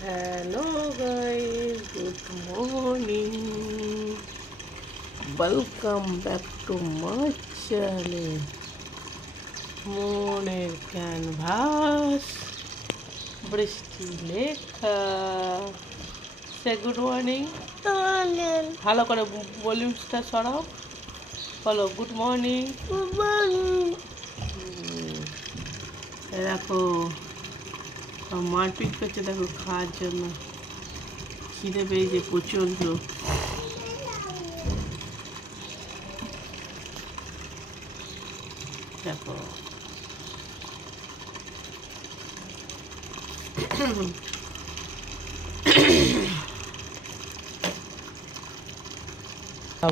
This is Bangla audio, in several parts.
Hello guys, good morning. Welcome back to my channel. মনের ক্যানভাস বৃষ্টি লেখা। সে গুড মর্নিং। ভালো করে ভলিউমসটা সরাও। বলো গুড মর্নিং। Good morning. দেখো মারপিট করছে, দেখো খাওয়ার জন্য। খিদে পেয়েছে প্রচণ্ড। দেখো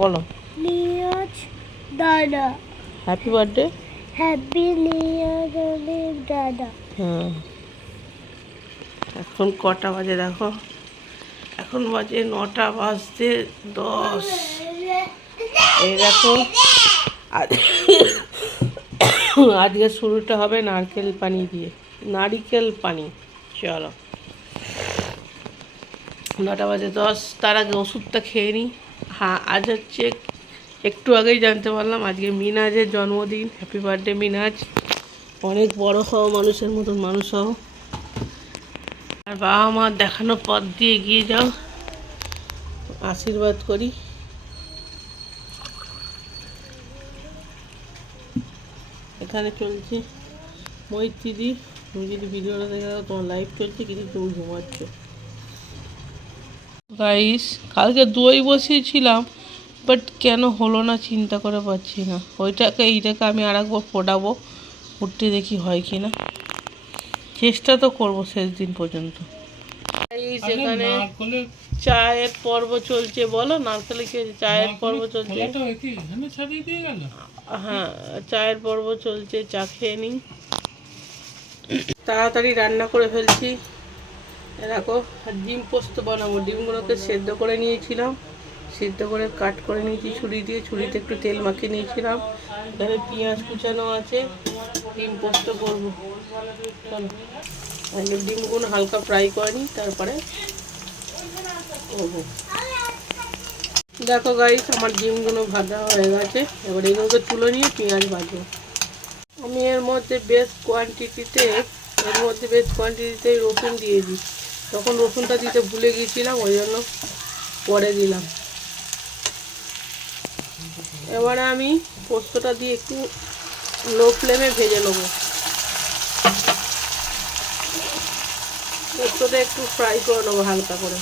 বলো নিয়াজ দাদা হ্যাপি বার্থডে। হ্যাপি নিয়াজ দাদা। হ্যাঁ, এখন কটা বাজে দেখো, এখন বাজে 9:10। এই দেখো আজকে শুরুটা হবে নারকেল পানি দিয়ে, নারিকেল পানি। চলো 9:10। তার আগে ওষুধটা খেয়ে নিই। হ্যাঁ, আজ হচ্ছে একটু আগেই জানতে পারলাম আজকে মিনাজের জন্মদিন। হ্যাপি বার্থডে মিনাজ, অনেক বড় হও, মানুষের মতন মানুষ হও, আর বাবা মার দেখানো পথ দিয়ে এগিয়ে যাও। আশীর্বাদ করি। এখানে চলছে মৈত্রী। তুমি যদি ভিডিওটা দেখে দাও, তোমার লাইভ চলছে কিন্তু তুমি ঘুমাচ্ছ। গাইস, কালকে দই বসিয়েছিলাম, বাট কেন হলো না চিন্তা করে পাচ্ছি না। এইটাকে আমি আর একবার ফোটাবো, উঠতে দেখি হয় কি না। চেষ্টা তো করবো শেষ দিন পর্যন্ত। এখানে চায়ের পর্ব চলছে। বলো নারকেলে কি হয়েছে? চায়ের পর্ব চলছে। হ্যাঁ, চায়ের পর্ব চলছে। চা খেয়ে নিই, তাড়াতাড়ি রান্না করে ফেলছি। দেখো ডিম পোস্ত বানাবো। ডিমগুলোকে সেদ্ধ করে নিয়েছিলাম, সিদ্ধ করে কাট করে নিয়েছি ছুরি দিয়ে। ছুরিতে একটু তেল মাখিয়ে নিয়েছিলাম। এখানে পেঁয়াজ কুচানো আছে, ডিম পোস্ত করবো। চলো আগে ডিমগুলো হালকা ফ্রাই করে নিই, তারপরে করবো। দেখো গাইস, আমার ডিমগুলো ভাজা হয়ে গেছে। এবার এগুলোকে তুলে নিয়ে পেঁয়াজ ভাজবো। আমি এর মধ্যে বেশ কোয়ান্টিটিতে রসুন দিয়ে দিই। তখন রসুনটা দিতে ভুলে গিয়েছিলাম, ওই জন্য পরে দিলাম। এবারে আমি পোস্তটা দিয়ে একটু লো ফ্লেমে ভেজে নেবো। পোস্তটা একটু ফ্রাই করে নেবো হালকা করে।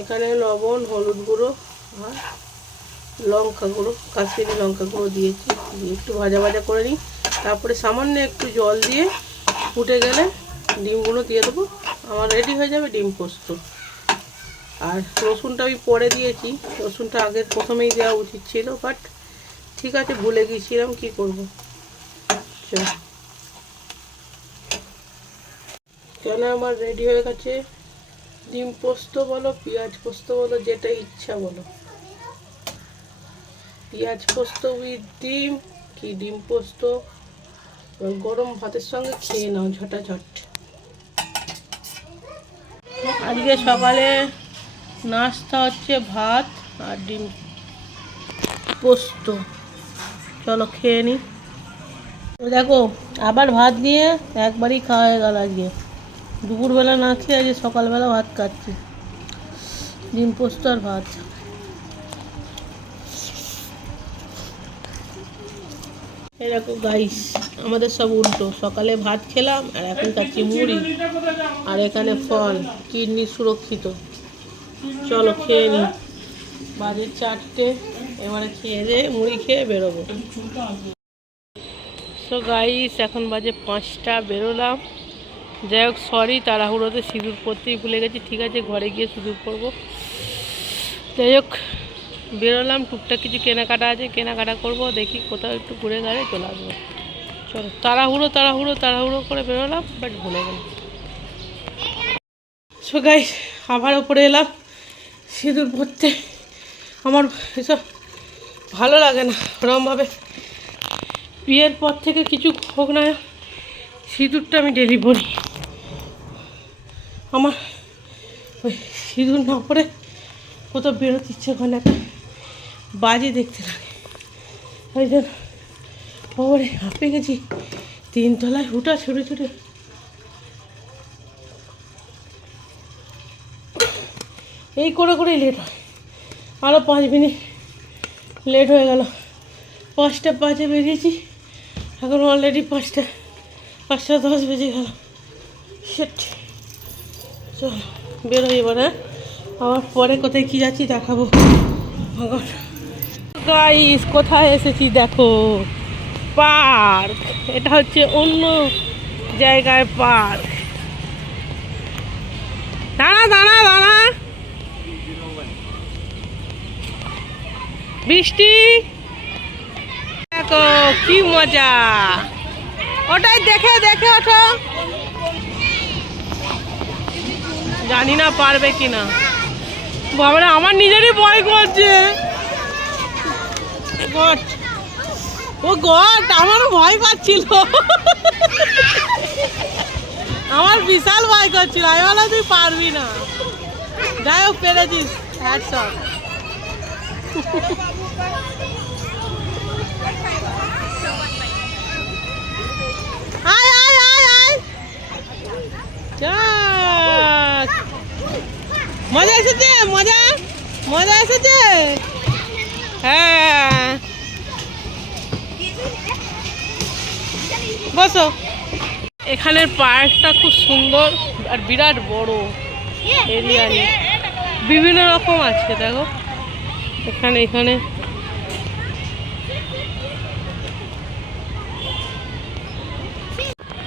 এখানে লবণ, হলুদ গুঁড়ো আর লঙ্কা গুঁড়ো, কাশ্মীরি লঙ্কা গুঁড়ো দিয়েছি। দিয়ে একটু ভাজা ভাজা করে নিই। তারপরে সামান্য একটু জল দিয়ে ফুটে গেলে ডিমগুলো দিয়ে দেবো। আমার রেডি হয়ে যাবে ডিম পোস্ত। আর রসুনটা আমি পরে দিয়েছি, রসুনটা আগের প্রথমেই দেওয়া উচিত ছিল, বাট ঠিক আছে, ভুলে গিয়েছিলাম, কি করব। কেন আমার রেডি হয়ে গেছে ডিম পোস্ত বলো, পেঁয়াজ পোস্ত বলো, যেটা ইচ্ছা বলো। পেঁয়াজ পোস্ত উইথ ডিম কি ডিম পোস্ত, গরম ভাতের সঙ্গে খেয়ে নাও ঝটাঝট। আজকে সকালে নাস্তা হচ্ছে ভাত আর ডিম পোস্ত। চলো খেয়ে নিই। দেখো আবার ভাত দিয়ে একবারই খাওয়া হয়ে গেল আজকে। দুপুরবেলা না খেয়ে আজকে সকালবেলা ভাত খাচ্ছি, ডিম পোস্ত আর ভাত। এরকম গাইস, আমাদের সব উল্টো। সকালে ভাত খেলাম আর এখন খাচ্ছি মুড়ি, আর এখানে ফল, কিডনি সুরক্ষিত। চলো খেয়ে নিই। বাজে 4টে, এবারে খেয়ে দিয়ে মুড়ি খেয়ে বেরোবো। সো গাইস, এখন বাজে 5টা, বেরোলাম। যাই হোক, সরি, তাড়াহুড়োতে সিঁদুর পরতেই ভুলে গেছি। ঠিক আছে, ঘরে গিয়ে সিঁদুর পরবো। যাই হোক, বেরোলাম। টুকটাক কিছু কেনাকাটা আছে, কেনাকাটা করবো। দেখি কোথাও একটু ঘুরে ঘাড়ে চলে আসবো। চলো, তাড়াহুড়ো করে বেরোলাম, বাট ভুলে গেলাম। সো গাইস, আবার ওপরে এলাম সিঁদুর পরতে। আমার এসব ভালো লাগে না ওরমভাবে। বিয়ের পর থেকে কিছু হোক না, সিঁদুরটা আমি ডেলি পরি। আমার ওই সিঁদুর না পরে কোথাও বেরোতে ইচ্ছে করে না, একটা বাজে দেখতে লাগে। ওই জন্য ওরে হাঁপে গেছি, 3 তলায় হুটা ছুটে ছুটে। এই করে করেই লেট হয়, আরও 5 মিনিট লেট হয়ে গেল। 5টা 5-এ বেরিয়েছি, এখন অলরেডি 5টা 10 বেজে গেল। সেট, চল বেরোই এবার। হ্যাঁ, আবার পরে কোথায় কী যাচ্ছি দেখাবো। ভগবান, গাইস কোথায় এসেছি দেখো, পার্ক। এটা হচ্ছে অন্য জায়গায় পার্ক। দাঁড়া দাঁড়া দাঁড়া, বৃষ্টি দেখো কি মজা, ওটাই দেখে দেখে ওঠো। জানি না পারবে কিনা, বাবারে আমার নিজেরই ভয় করছে। গড, ও গড, আমারও ভয় পাচ্ছিল, আমার বিশাল ভয় করছিল। আমি বললাম তুই পারবি না, যাই হোক পেরেছিস। Hats off. আয় আয় আয় আয়, যাক, মজা এসেছে, মজা মজা এসেছে। হ্যাঁ বসো। এখানের পার্কটা খুব সুন্দর আর বিরাট বড় এরিয়া নিয়ে, বিভিন্ন রকম আছে দেখো এখানে। এখানে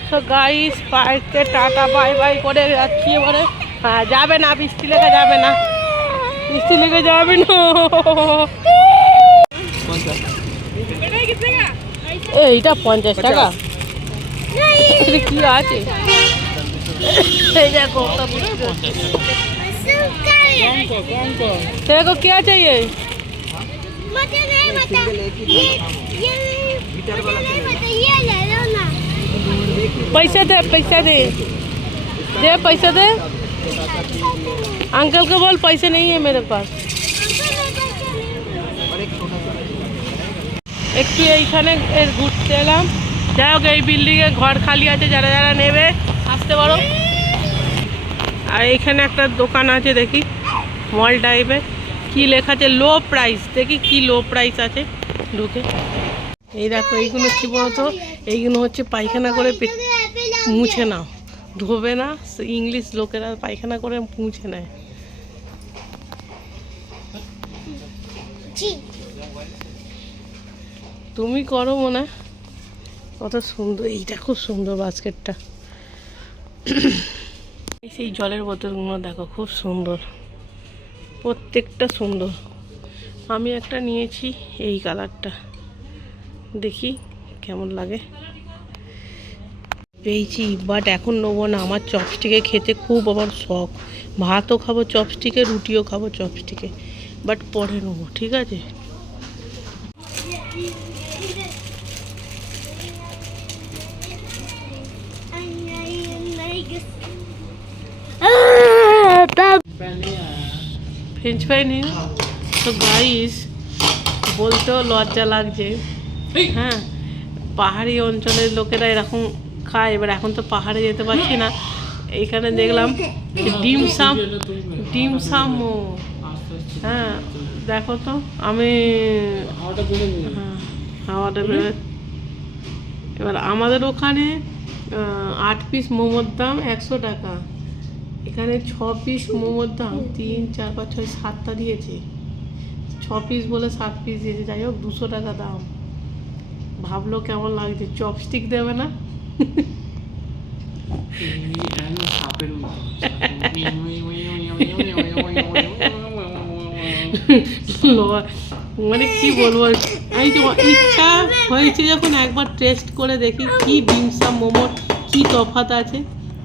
তো গাইস পার্কে টাটা বাই বাই করে যাচ্ছি এবারে। হ্যাঁ যাবে না, বৃষ্টি লেগে যাবে না, বৃষ্টি লেগে যাবে না। এইটা 50 টাকা, কি আছে এই দেখো। तेरे को क्या चाहिए? मुझे नहीं पता, ये ये ले लो ना। पैसा दे, पैसा दे, दे पैसा दे। अंकल को बोल पैसे नहीं है मेरे पास। একটু এইখানে ঘুরতে এলাম। যাই হোক, এই বিল্ডিংয়ে ঘর খালি আছে, যারা যারা নেবে আসতে পারো। আর এইখানে একটা দোকান আছে দেখি, মল টাইপের, কি লেখা আছে লো প্রাইস, দেখি কি লো প্রাইস আছে ঢুকে। এই দেখো এইগুলো কী বলতো, এইগুলো হচ্ছে পায়খানা করে মুছে নাও, ধোবে না, ইংলিশ লোকেরা পায়খানা করে মুছে নেয়। তুমি করো মনে, কত সুন্দর, এইটা খুব সুন্দর বাস্কেটটা। সেই জলের বোতলগুলো দেখো খুব সুন্দর, প্রত্যেকটা সুন্দর। আমি একটা নিয়েছি এই কালারটা, দেখি কেমন লাগে। পেয়েছি, বাট এখন নেবো না, আমার চপস্টিকে খেতে খুব আমার শখ। ভাতও খাবো চপস্টিকে, রুটিও খাবো চপস্টিকে, বাট পরে নেবো, ঠিক আছে। ফ্রেঞ্চ ফ্রাই নিন তো গাইস, বলতেও লজ্জা লাগছে। হ্যাঁ, পাহাড়ি অঞ্চলের লোকেরা এরকম খায়। এবার এখন তো পাহাড়ে যেতে পারছি না, এইখানে দেখলাম ডিমসাম, ডিমসাম। হ্যাঁ দেখো তো, আমি হাওয়াটা বেরো। এবার আমাদের ওখানে 8 পিস মোমোর দাম 100 টাকা, এখানে 6 পিস মোমোর দাম 3, 4, 5, 6, 7টা দিয়েছে। 6 পিস বলে 7 পিস দিয়েছে, যাই হোক 200 টাকা দাম। ভাবলো কেমন লাগছে, চপস্টিক দেবে না। মানে কি বলবো, আমি তো ইচ্ছা হয়েছে যখন একবার টেস্ট করে দেখি কি ডিমসাম মোমোর কি তফাৎ আছে।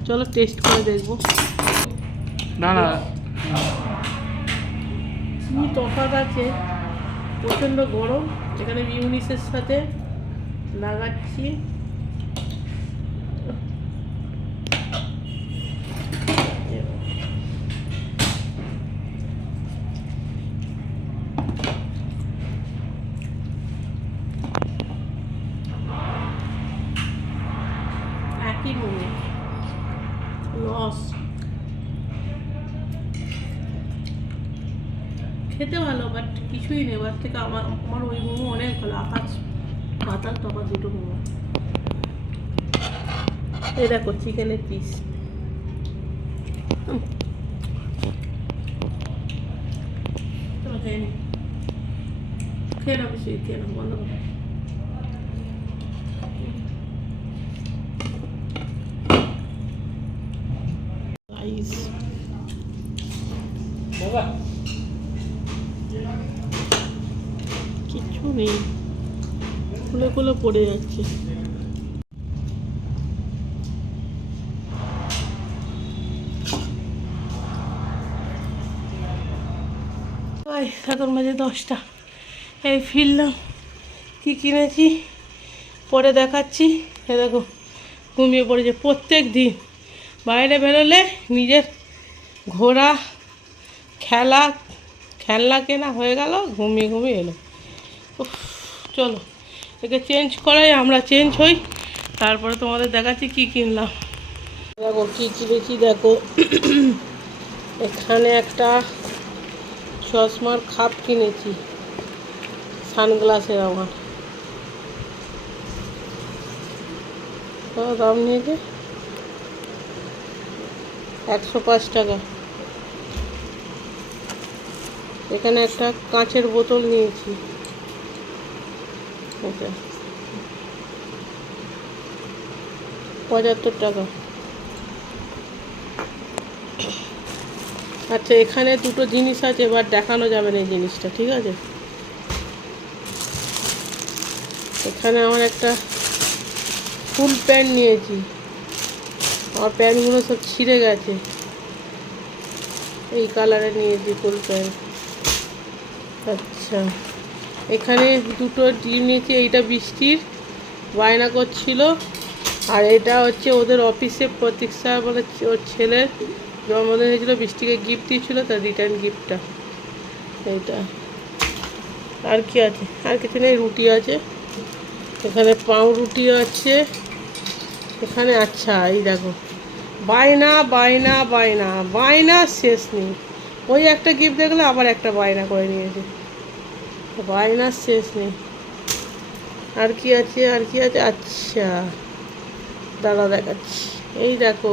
চলো টেস্ট করে দেখবো না না কি তফাৎ আছে। প্রচণ্ড গরম, এখানে মিউনিসের সাথে লাগাচ্ছি। রস, খেতে ভালো, বাট কিছুই নেই এবার থেকে। আমার আমার ওই মোমো অনেক ভালো, আকাশ পাতাল তফাৎ দুটো মোমো। এই দেখো চিকেনের পিস, খেয়ে নি, খেয়ে না, বেশি খেয়ে না, বন্ধ করো। Guys, কিচ্ছু নেই, খুলে খুলে পড়ে যাচ্ছে। এখন বাজে 10টা, এই ফিরলাম, কি কিনেছি পরে দেখাচ্ছি। এ দেখো ঘুমিয়ে পড়েছে। প্রত্যেক দিন বাইরে বেরোলে নিজের ঘোরা, খেলনা কেনা হয়ে গেল, ঘুমিয়ে ঘুমিয়ে এলো। উফ, চলো একে চেঞ্জ করাই, আমরা চেঞ্জ হই, তারপরে তোমাদের দেখাচ্ছি কি কিনলাম। দেখো কি কিনেছি, দেখো এখানে একটা চশমার খাপ কিনেছি, সানগ্লাসের। আমার দাম নিয়েছে 105 টাকা। এখানে একটা কাঁচের বোতল নিয়েছি, এটা 75 টাকা। আচ্ছা, এখানে দুটো জিনিস আছে, এবার দেখানো যাবে না এই জিনিসটা, ঠিক আছে? এখানে আমার একটা ফুল প্যান্ট নিয়েছি, আমার প্যান্টগুলো সব ছিঁড়ে গেছে, এই কালারে নিয়েছি ফুল প্যান্ট। আচ্ছা, এখানে দুটো ডিম নিয়েছি, এইটা বৃষ্টির বায়না করছিল, আর এটা হচ্ছে ওদের অফিসে প্রতীক্ষা বলে ওর ছেলের জন্মদিন হয়েছিল, বৃষ্টিকে গিফট দিয়েছিল, তার রিটার্ন গিফটটা এইটা। আর কি আছে? আর কিছু নেই, রুটি আছে এখানে, পাউরুটি আছে এখানে। আচ্ছা, এই দেখো বায়না বায়না বায়না বায়না শেষ নেই, ওই একটা গিফট দেখলে আবার একটা বায়না করে নিয়েছে, বায়নার শেষ নেই। আর কি আছে, আর কি আছে? আচ্ছা দাঁড়া দেখাচ্ছি, এই দেখো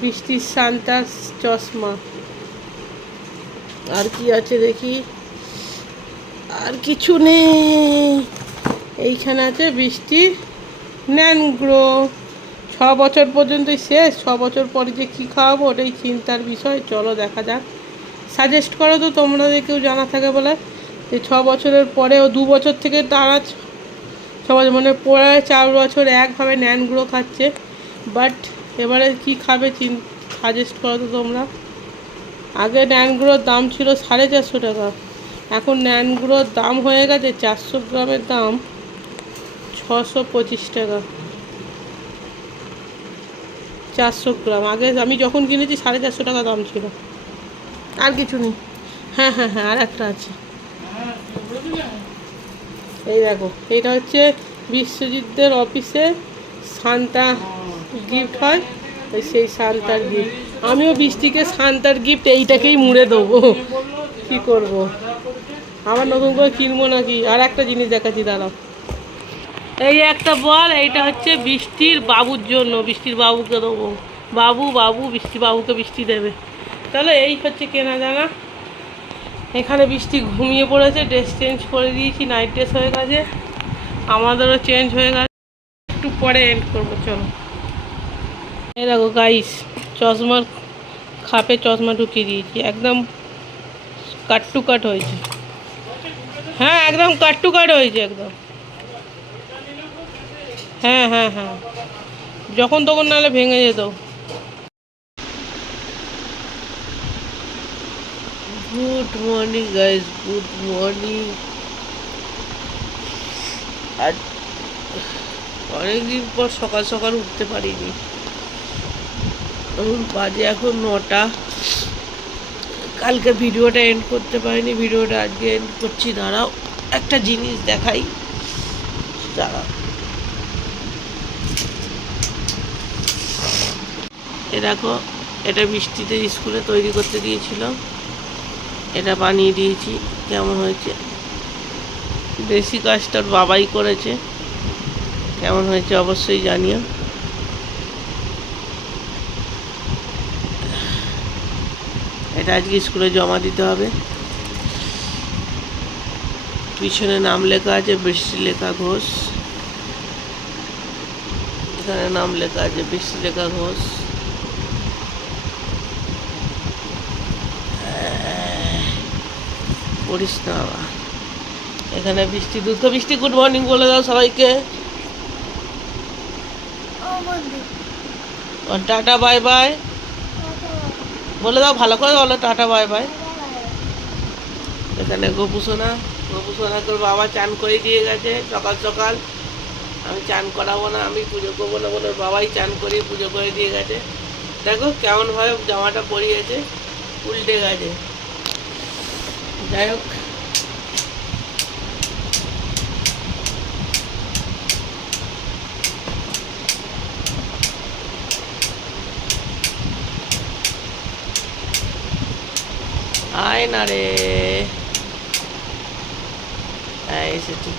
বৃষ্টির সান্তার চশমা। আর কি আছে দেখি, আর কিছু নেই। এইখানে আছে বৃষ্টির ন্যানগ্রো, 6 বছর পর্যন্তই শেষ, 6 বছর পরে যে কী খাওয়াবো ওটাই চিন্তার বিষয়। চলো দেখা যাক, সাজেস্ট করো তো তোমরা কেউ জানা থাকে বলে, যে 6 বছরের পরে ও 2 বছর থেকে তারা 6 বছর মানে পরে 4 বছর একভাবে ন্যানগ্রো খাচ্ছে, বাট এবারে কি খাবে সাজেস্ট করো তো তোমরা। আগে ন্যানগুলোর দাম ছিল 450 টাকা, এখন ন্যানগুলোর দাম হয়ে গেছে 400 গ্রামের দাম 625 টাকা, 400 গ্রাম। আগে আমি যখন কিনেছি 450 টাকা দাম ছিল। আর কিছু নেই। হ্যাঁ হ্যাঁ হ্যাঁ, আর একটা আছে, এই দেখো, এইটা হচ্ছে বিশ্বজিৎদের অফিসে সান্তা গিফট হয়, সেই সান্তার গিফট। আমিও বৃষ্টিকে সান্তার গিফট এইটাকেই মুড়ে দেবো, কী করব, আবার নতুন করে কিনবো নাকি। আর একটা জিনিস দেখাচ্ছি, দাঁড়াও, এই একটা বল, এইটা হচ্ছে বৃষ্টির বাবুর জন্য, বৃষ্টির বাবুকে দেবো। বাবু বাবু বৃষ্টি বাবুকে বৃষ্টি দেবে। তাহলে এই হচ্ছে কেনা জানা। এখানে বৃষ্টি ঘুমিয়ে পড়েছে, ড্রেস চেঞ্জ করে দিয়েছি, নাইট ড্রেস হয়ে গেছে, আমাদেরও চেঞ্জ হয়ে গেছে, একটু পরে এন্ড করবো। চলো, এই দেখো গাইস, চশমার খাপে চশমা ঢুকিয়ে দিয়েছি, একদম কাট টু কাট হয়েছে। হ্যাঁ একদম কাট টু কাট হয়েছে একদম। হ্যাঁ হ্যাঁ হ্যাঁ, যখন তখন নাহলে ভেঙে যেত। Good morning guys, good morning. আর অনেকদিন পর সকাল সকাল উঠতে পারিনি, বাজে এখন 9টা। কালকে ভিডিওটা এন্ড করতে পারিনি, ভিডিওটা আজকে এন্ড করছি। দাঁড়াও একটা জিনিস দেখাই, দাঁড়াও, এ দেখো, এটা বৃষ্টিতে স্কুলে তৈরি করতে দিয়েছিল, এটা বানিয়ে দিয়েছি। কেমন হয়েছে? বেশি কাজটা ওর বাবাই করেছে। কেমন হয়েছে অবশ্যই জানিও। এটা আজকে স্কুলে জমা দিতে হবে। পিছনে নাম লেখা আছে বৃষ্টিলেখা ঘোষ। এখানে নাম লেখা আছে বৃষ্টিলেখা ঘোষ। পড়িস না বাবা। এখানে বৃষ্টি দুঃখ। বৃষ্টি গুড মর্নিং বলে দাও সবাইকে। ও বন্ধু আর টাটা বাই বাই বলে দাও, ভালো করে বলো টাটা বাই বাই। এখানে গোপুসোনা তোর বাবা চান করে দিয়ে গেছে সকাল সকাল। আমি চান করাবো না, আমি পুজো করবো না বলে ওর বাবাই চান করিয়ে পুজো করে দিয়ে গেছে। দেখো কেমনভাবে জামাটা পরিয়েছে, উল্টে গেছে। যাই হোক, আয় না রে, এসেছি।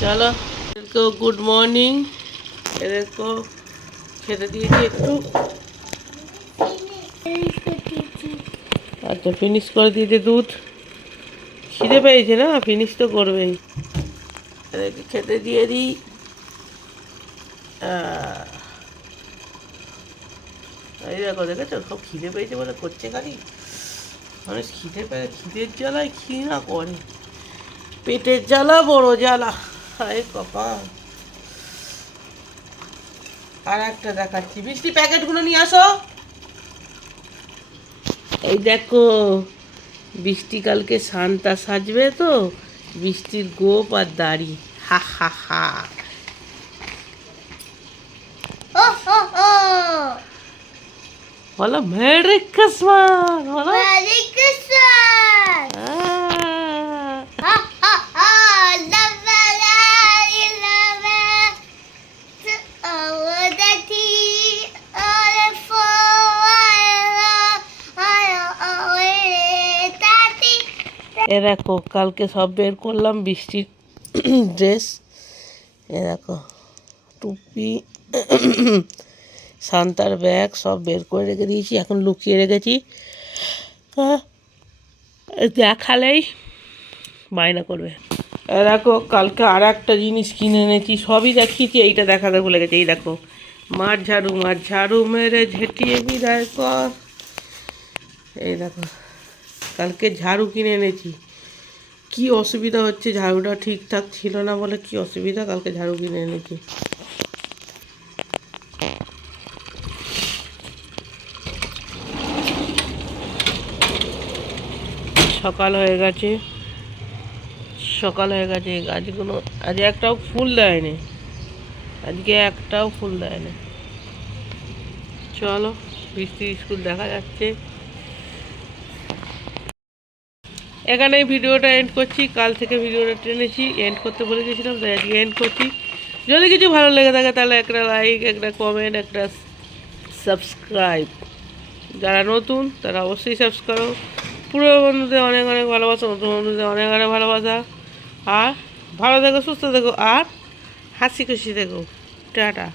চলো, এদেরকেও গুড মর্নিং। এদেরকেও খেতে দিয়েছি একটু। আচ্ছা, ফিনিশ করে দিয়েছে দুধ। খিদে পেয়েছে না, ফিনিশ তো করবেই। এদেরকে খেতে দিয়ে দিই। এই দেখো, দেখেছো সব খিদে পেয়েছে বলে করছে খালি। মানুষ খিদে পেয়ে খিদের জ্বালায় কি না করে। পেটের জ্বালা বড় জ্বালা, হায় কপাল। আর একটা দেখাচ্ছি, বৃষ্টি প্যাকেটগুলো নিয়ে আসো। এই দেখো, বৃষ্টি কালকে সান্তা সাজবে তো, বৃষ্টির গোপ আর দাড়ি। হা হা হা। ও ও ও বলো মেরি ক্রিসমাস বলো। মেরি ক্রিসমাস হা হা হা love love oh daddy all for daddy এ দেখো, কালকে সব বের করলাম বৃষ্টির ড্রেস। এ দেখো, টুপি, সান্তার ব্যাগ সব বের করে রেখে দিয়েছি, এখন লুকিয়ে রেখেছি। দেখালেই বায়না করবে। এ দেখো, কালকে আর একটা জিনিস কিনে এনেছি, সবই দেখিয়েছি, এইটা দেখাতে ভুলে গেছি। এই দেখো, মাঠ ঝাড়ু মেরে ঝেঁটিয়ে বিদায় কর। এই দেখো, কালকে ঝাড়ু কিনে এনেছি। কি অসুবিধা হচ্ছে, ঝাড়ুটা ঠিকঠাক ছিল না বলে কি অসুবিধা, কালকে ঝাড়ু কিনে এনেছি। সকাল হয়ে গেছে, এই গাছগুলো আজ একটাও ফুল দেয়নি, চলো, বৃষ্টি স্কুল দেখা যাচ্ছে। এখানেই ভিডিওটা এন্ড করছি। কাল থেকে ভিডিওটা টেনেছি, এন্ড করতে বলে গেছিলাম, তাই আজকে এন্ড করছি। যদি কিছু ভালো লেগে থাকে তাহলে একটা লাইক, একটা কমেন্ট, একটা সাবস্ক্রাইব। যারা নতুন তারা অবশ্যই সাবস্ক্রাইব করো। পুরো বন্ধুদের অনেক অনেক ভালোবাসা, নতুন বন্ধুদের অনেক অনেক ভালোবাসা। আর ভালো থেকো, সুস্থ থেকো, আর হাসি খুশি থেকো। টাটা।